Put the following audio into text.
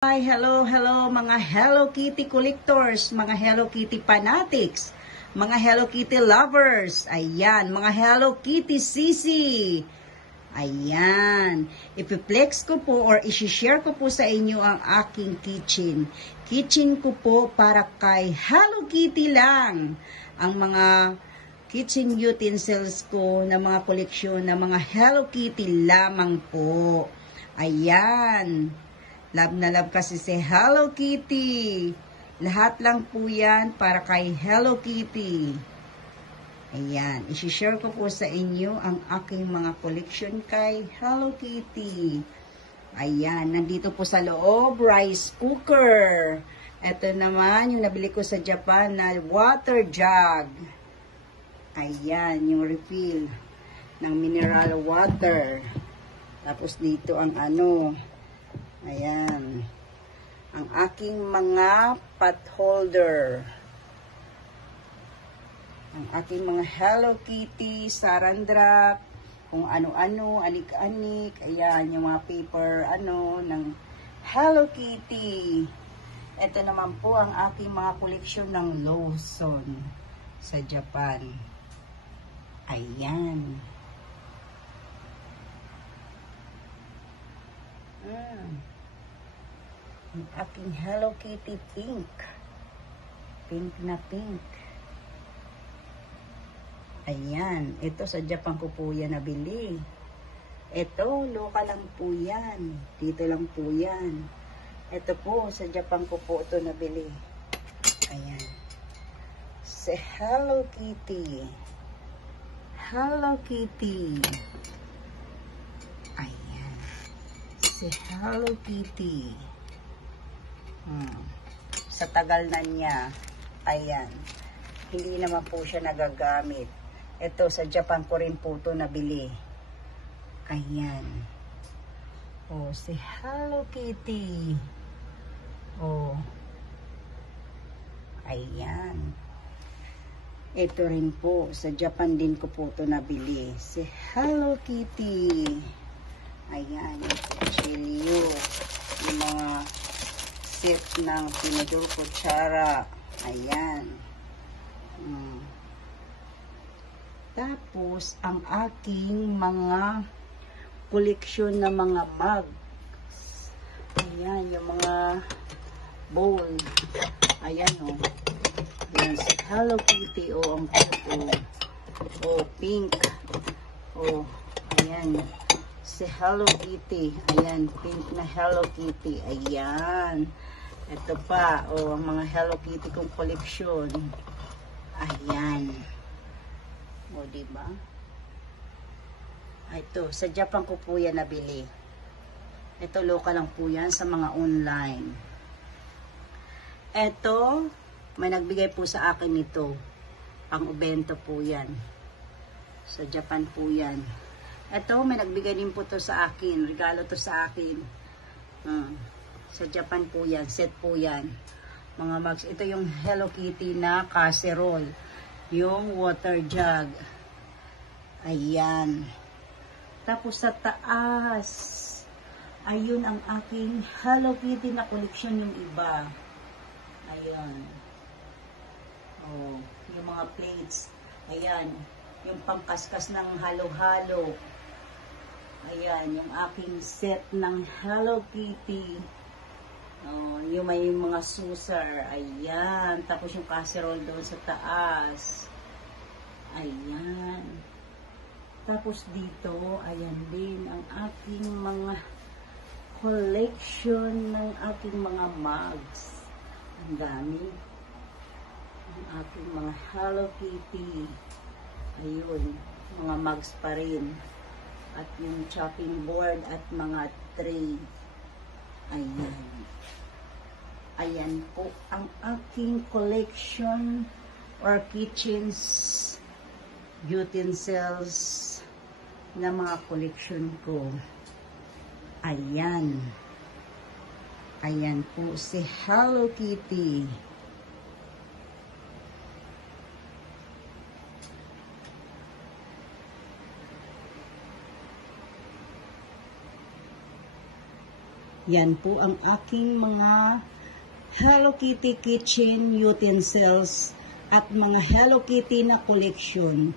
Hi, hello mga Hello Kitty collectors, mga Hello Kitty fanatics, mga Hello Kitty lovers, ayan, mga Hello Kitty sisi. Ayan, ipiplex ko po or isi-share ko po sa inyo ang aking kitchen. Kitchen ko po para kay Hello Kitty lang. Ang mga kitchen utensils ko na mga koleksyon na mga Hello Kitty lamang po. Ayan. Love na love kasi si Hello Kitty. Lahat lang po yan para kay Hello Kitty. Ayan, isi-share ko po sa inyo ang aking mga collection kay Hello Kitty. Ayan, nandito po sa loob, rice cooker. Ito naman yung nabili ko sa Japan na water jug. Ayan, yung refill ng mineral water. Tapos dito ang ayan, ang aking mga pot holder. Ang aking mga Hello Kitty, saran wrap, kung ano-ano, anik-anik. Ayan, yung mga paper, ng Hello Kitty. Ito naman po ang aking mga koleksyon ng Lawson sa Japan. Ayan. Ang aking Hello Kitty pink. Pink na pink. Ayan. Ito sa Japan ko po yan nabili. Ito, local lang po yan. Dito lang po yan. Ito po, sa Japan ko po ito nabili. Ayan. Si Hello Kitty. Hello Kitty. Ayan. Si Hello Kitty. Sa tagal na niya, ayan, hindi naman po siya nagagamit. Ito, sa Japan ko rin po ito nabili. Ayan. Oh, si Hello Kitty. Oh. Ayan. Ito rin po, sa Japan din ko po ito nabili. Si Hello Kitty. Ayan. Chilio. Yung mga set ng pinador kutsara. Ayan. Tapos, ang aking mga koleksyon na mga mugs. Ayan, yung mga bowl. Ayan, oh. Ayan, si Hello Kitty. Oh, ang cute, oh. Oh, pink. Oh, ayan. Si Hello Kitty. Ayan, pink na Hello Kitty. Ayan. Ito pa, oh, ang mga Hello Kitty kong koleksyon. Ayan. O, diba? Ito, sa Japan ko po yan nabili. Ito, local lang po yan sa mga online. Ito, may nagbigay po sa akin nito. Pang-ubento po yan. Sa Japan po yan. Ito, may nagbigay din po to sa akin. Regalo to sa akin. Sa Japan po yan. Set po yan. Mga mugs. Ito yung Hello Kitty na casserole. Yung water jug. Ayan. Tapos sa taas. Ayun ang aking Hello Kitty na koleksyon yung iba. Ayan. Oh, yung mga plates. Ayan. Yung pangkaskas ng halo-halo. Ayan, yung aking set ng Hello Kitty. Oh, yung may mga susar. Ayan. Tapos yung casserole doon sa taas. Ayan. Tapos dito, ayan din ang aking mga collection ng aking mga mugs. Ang dami. Ang aking mga Hello Kitty. Ayun, mga mugs pa rin. At yung chopping board at mga tray. Ayan. Ayan po ang aking collection or kitchens utensils na mga collection ko. Ayan. Ayan po si Hello Kitty. Yan po ang aking mga Hello Kitty kitchen utensils at mga Hello Kitty na collection.